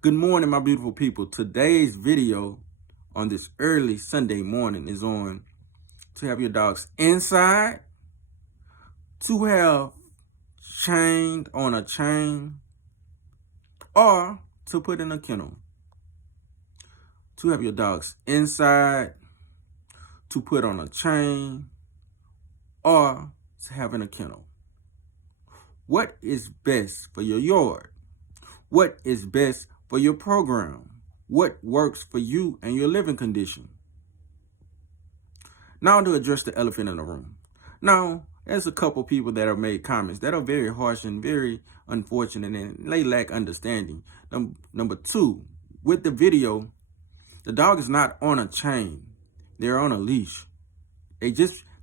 Good morning, my beautiful people. Today's video on this early Sunday morning is on to have your dogs inside, to have chained on a chain, or to put in a kennel. To have your dogs inside, to put on a chain, or to have in a kennel. What is best for your yard? What is best for your program? What works for you and your living condition? Now to address the elephant in the room. Now, there's a couple people that have made comments that are very harsh and very unfortunate, and they lack understanding. Number two, with the video, the dog is not on a chain. They're on a leash.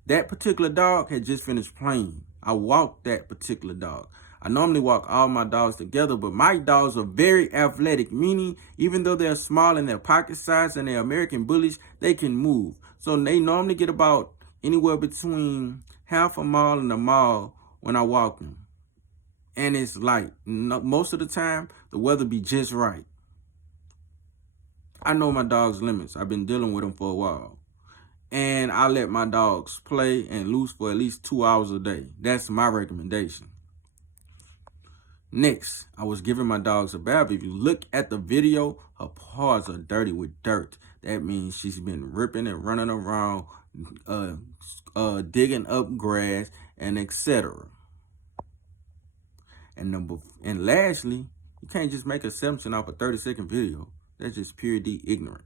That particular dog had just finished playing. I walked that particular dog. I normally walk all my dogs together, but my dogs are very athletic, meaning even though they're small in their pocket size and they're American bullies, they can move. So they normally get about anywhere between half a mile and a mile when I walk them. And it's light. Most of the time, the weather be just right. I know my dog's limits. I've been dealing with them for a while. And I let my dogs play and loose for at least 2 hours a day. That's my recommendation. Next, I was giving my dogs a bath. If you look at the video, her paws are dirty with dirt. That means she's been ripping and running around, digging up grass, and etc. And lastly, you can't just make an assumption off a 30-second video. That's just pure D ignorant.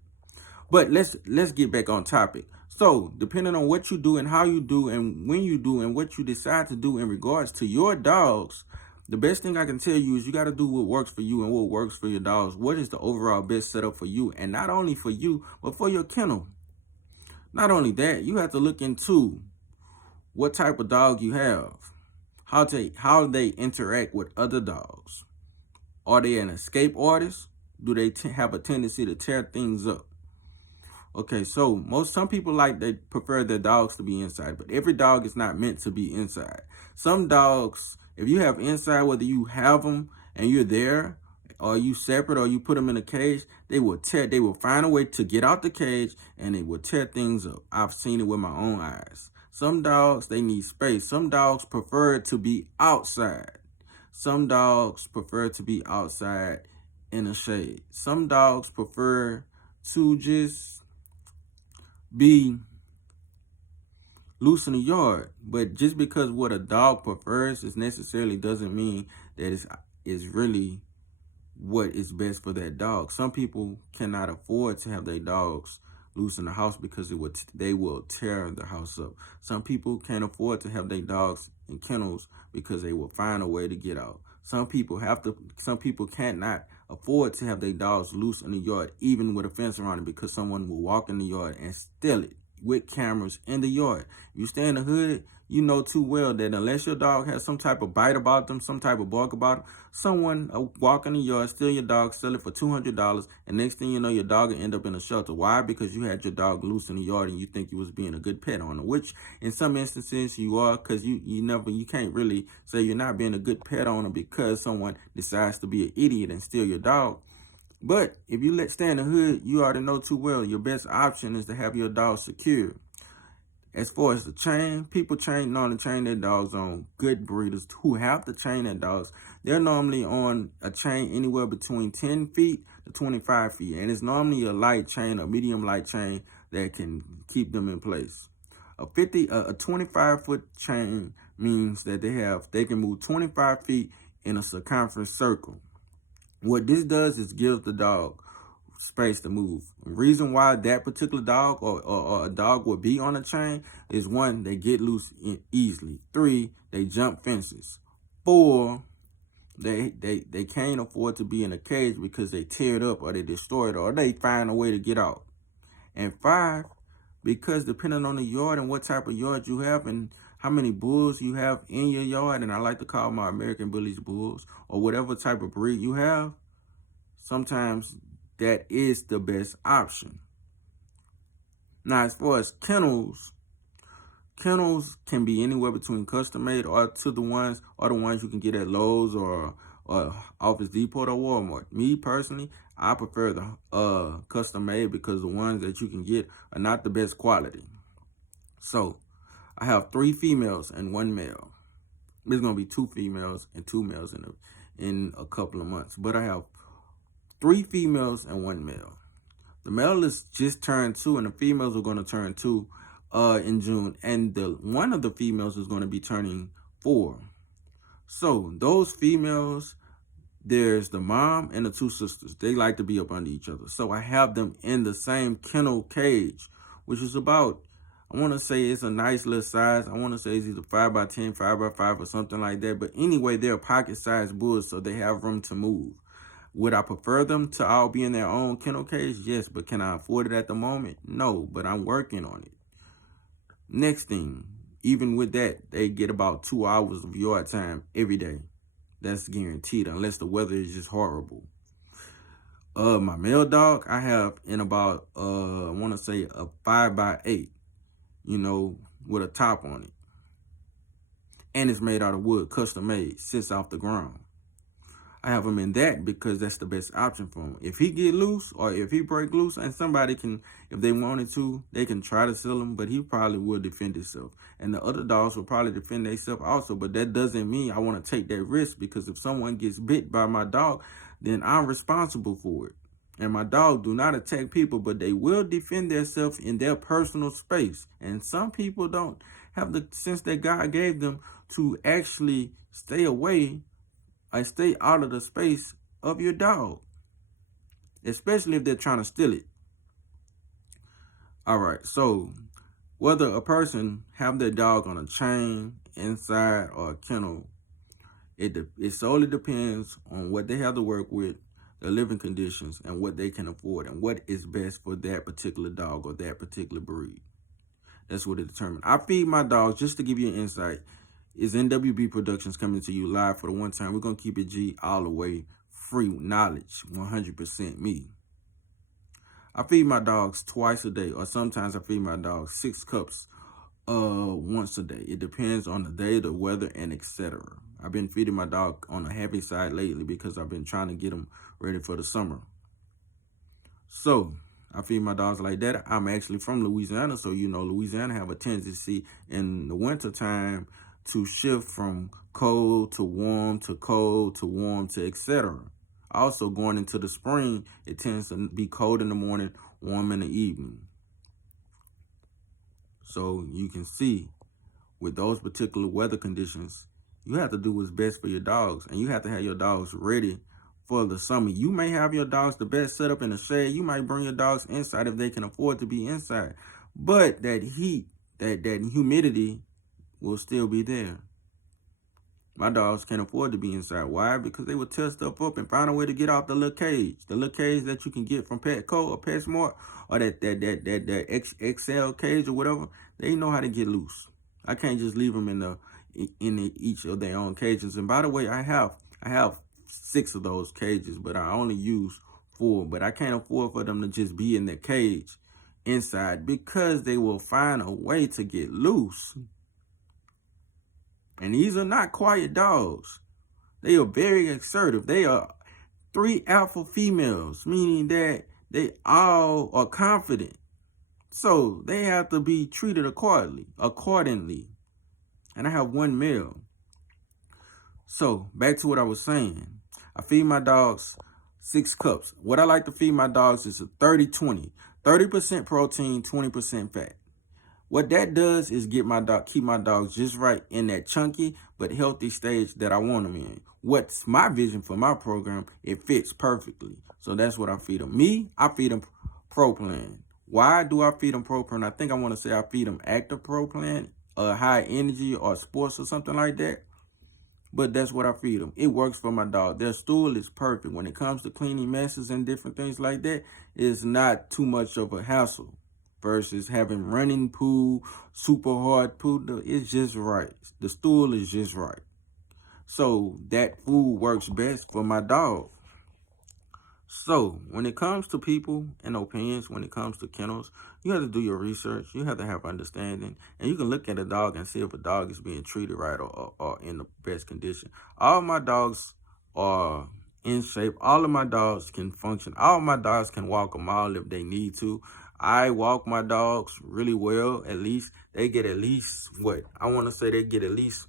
But let's get back on topic. So, depending on what you do and how you do and when you do and what you decide to do in regards to your dogs, the best thing I can tell you is you got to do what works for you and what works for your dogs. What is the overall best setup for you? And not only for you, but for your kennel. Not only that, you have to look into what type of dog you have, how they interact with other dogs. Are they an escape artist? Do they have a tendency to tear things up? Okay, so some people they prefer their dogs to be inside, but every dog is not meant to be inside. Some dogs, if you have inside, whether you have them and you're there, or you separate, or you put them in a cage, they will find a way to get out the cage and they will tear things up. I've seen it with my own eyes. Some dogs, they need space. Some dogs prefer to be outside. Some dogs prefer to be outside in a shade. Some dogs prefer to just be loose in the yard. But just because what a dog prefers is necessarily doesn't mean that it's really what is best for that dog. Some people cannot afford to have their dogs loose in the house because they will tear the house up. Some people can't afford to have their dogs in kennels because they will find a way to get out. Some people cannot afford to have their dogs loose in the yard, even with a fence around it, because someone will walk in the yard and steal it with cameras in the yard. If you stay in the hood, you know too well that unless your dog has some type of bite about them, some type of bark about them, someone walk in the yard, steal your dog, sell it for $200, and next thing you know, your dog will end up in a shelter. Why? Because you had your dog loose in the yard and you think you was being a good pet owner, which in some instances you are, because you can't really say you're not being a good pet owner because someone decides to be an idiot and steal your dog. But if you stay in the hood, you already know too well your best option is to have your dog secure. As far as the chain, people normally train their dogs on good breeders who have to train their dogs. They're normally on a chain anywhere between 10 feet to 25 feet. And it's normally a light chain, a medium light chain that can keep them in place. A 25-foot chain means that they can move 25 feet in a circumference circle. What this does is give the dog space to move. The reason why that particular dog or a dog would be on a chain is 1, they get loose easily. 3, they jump fences. 4, they can't afford to be in a cage because they tear it up or they destroy it or they find a way to get out. And 5, because depending on the yard and what type of yard you have and how many bulls you have in your yard, and I like to call my American bullies bulls, or whatever type of breed you have, sometimes that is the best option. Now, as far as kennels can be anywhere between custom made or the ones you can get at Lowe's or or Office Depot or Walmart. Me personally, I prefer the custom made because the ones that you can get are not the best quality. So I have 3 females and 1 male. There's gonna be 2 females and 2 males in a couple of months. But I have 3 females and 1 male. The male is just turned 2, and the females are gonna turn 2 in June. And one of the females is gonna be turning 4. So those females, there's the mom and the 2 sisters. They like to be up under each other. So I have them in the same kennel cage, which is about, I want to say it's a nice little size. I want to say it's either 5x10, 5x5 or something like that. But anyway, they're pocket-sized bulls, so they have room to move. Would I prefer them to all be in their own kennel cage? Yes, but can I afford it at the moment? No, but I'm working on it. Next thing, even with that, they get about 2 hours of yard time every day. That's guaranteed, unless the weather is just horrible. My male dog, I have in about, I want to say a 5x8, with a top on it. And it's made out of wood, custom made, sits off the ground. I have him in that because that's the best option for him. If he get loose or if he break loose, and somebody can, if they wanted to, they can try to sell him, but he probably will defend himself. And the other dogs will probably defend themselves also, but that doesn't mean I want to take that risk, because if someone gets bit by my dog, then I'm responsible for it. And my dog do not attack people, but they will defend themselves in their personal space. And some people don't have the sense that God gave them to actually stay away. I stay out of the space of your dog, especially if they're trying to steal it. All right, so whether a person have their dog on a chain, inside, or a kennel, it solely depends on what they have to work with, the living conditions, and what they can afford, and what is best for that particular dog or that particular breed. That's what it determines. I feed my dogs, just to give you an insight, is NWB Productions coming to you live for the one time. We're going to keep it G all the way. Free knowledge, 100% me. I feed my dogs twice a day, or sometimes I feed my dogs 6 cups once a day. It depends on the day, the weather, and etc. I've been feeding my dog on the heavy side lately because I've been trying to get them ready for the summer. So I feed my dogs like that. I'm actually from Louisiana, so Louisiana have a tendency in the winter time to shift from cold to warm to cold to warm to etc. Also, going into the spring, it tends to be cold in the morning, warm in the evening. So you can see, with those particular weather conditions, you have to do what's best for your dogs, and you have to have your dogs ready for the summer. You may have your dogs the best set up in the shade. You might bring your dogs inside if they can afford to be inside. But that heat, that humidity will still be there. My dogs can't afford to be inside. Why? Because they will tear stuff up and find a way to get out the little cage. The little cage that you can get from Petco or PetSmart, or that XL cage or whatever. They know how to get loose. I can't just leave them in each of their own cages. And by the way, I have 6 of those cages, but I only use 4. But I can't afford for them to just be in the cage inside, because they will find a way to get loose. And these are not quiet dogs. They are very assertive. They are 3 alpha females, meaning that they all are confident. So they have to be treated accordingly. And I have 1 male. So back to what I was saying. I feed my dogs 6 cups. What I like to feed my dogs is a 30-20. 30% protein, 20% fat. What that does is keep my dogs just right in that chunky but healthy stage that I want them in. What's my vision for my program? It fits perfectly. So that's what I feed them. I feed them Pro Plan. Why do I feed them Pro Plan? I think I want to say I feed them Active Pro Plan, high energy or sports or something like that. But that's what I feed them. It works for my dog. Their stool is perfect. When it comes to cleaning messes and different things like that, it's not too much of a hassle. Versus having running poo, super hard poo. It's just right. The stool is just right. So that food works best for my dog. So when it comes to people and opinions, when it comes to kennels, you have to do your research. You have to have understanding. And you can look at a dog and see if a dog is being treated right or in the best condition. All my dogs are in shape. All of my dogs can function. All my dogs can walk a mile if they need to. I walk my dogs really well. At least they get at least what I want to say. They get at least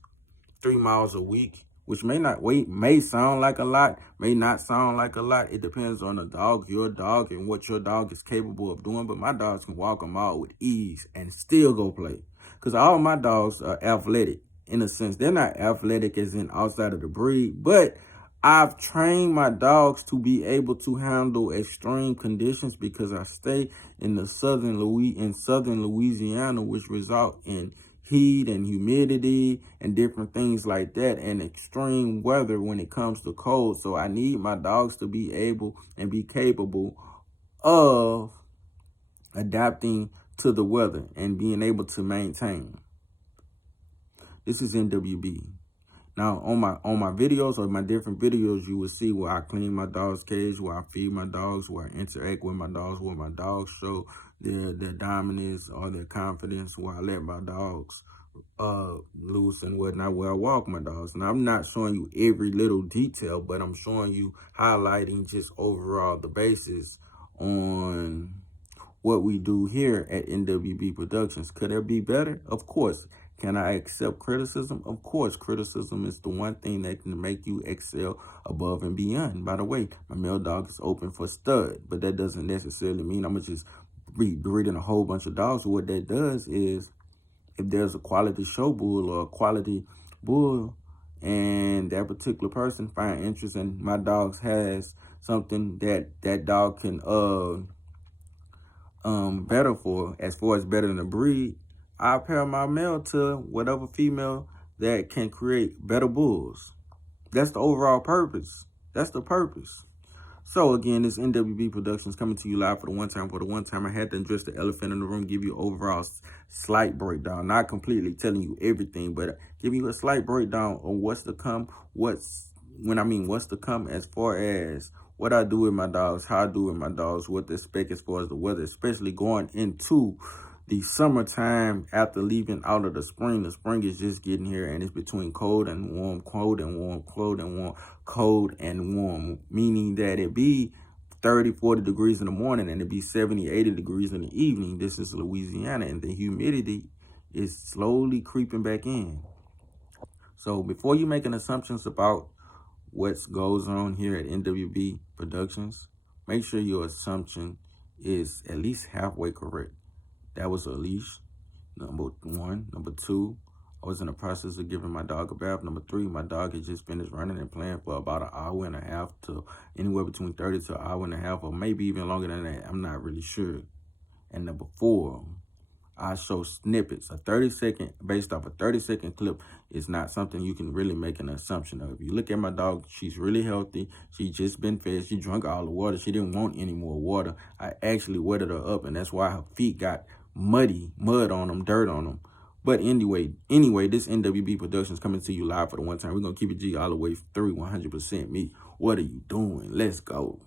3 miles a week, which may sound like a lot, may not sound like a lot. It depends on the dog, your dog, and what your dog is capable of doing. But my dogs can walk a mile with ease and still go play, because all my dogs are athletic in a sense. They're not athletic as in outside of the breed, but I've trained my dogs to be able to handle extreme conditions because I stay in the southern Louisiana, which result in heat and humidity and different things like that, and extreme weather when it comes to cold. So I need my dogs to be able and be capable of adapting to the weather and being able to maintain. This is NWB. Now, on my videos or my different videos, you will see where I clean my dog's cage, where I feed my dogs, where I interact with my dogs, where my dogs show their dominance or their confidence, where I let my dogs loose and whatnot, where I walk my dogs. And I'm not showing you every little detail, but I'm showing you, highlighting just overall the basis on what we do here at NWB Productions. Could there be better? Of course. Can I accept criticism? Of course. Criticism is the one thing that can make you excel above and beyond. By the way, my male dog is open for stud, but that doesn't necessarily mean I'm going to just be breeding a whole bunch of dogs. What that does is, if there's a quality show bull or a quality bull and that particular person find interest in my dogs has something that dog can better for, as far as better than a breed, I pair my male to whatever female that can create better bulls. That's the overall purpose. That's the purpose. So again, this NWB Productions coming to you live for the one time. For the one time, I had to address the elephant in the room, give you overall slight breakdown, not completely telling you everything, but giving you a slight breakdown on what's to come. What's to come as far as what I do with my dogs, how I do with my dogs, what to expect as far as the weather, especially going into the summertime after leaving out of the spring. The spring is just getting here, and it's between cold and warm, cold and warm, cold and warm, cold and warm, meaning that it be 30, 40 degrees in the morning and it be 70, 80 degrees in the evening. This is Louisiana, and the humidity is slowly creeping back in. So before you making assumptions about what goes on here at NWB Productions, make sure your assumption is at least halfway correct. That was a leash, number one. Number two, I was in the process of giving my dog a bath. Number three, my dog had just finished running and playing for about an hour and a half to anywhere between 30 to an hour and a half, or maybe even longer than that. I'm not really sure. And number four, I show snippets. Based off a 30-second clip is not something you can really make an assumption of. You look at my dog, she's really healthy. She just been fed. She drank all the water. She didn't want any more water. I actually wetted her up, and that's why her feet got mud on them, dirt on them. But anyway, this NWB Productions coming to you live for the one time. We're going to keep it G all the way through 100% me. What are you doing? Let's go.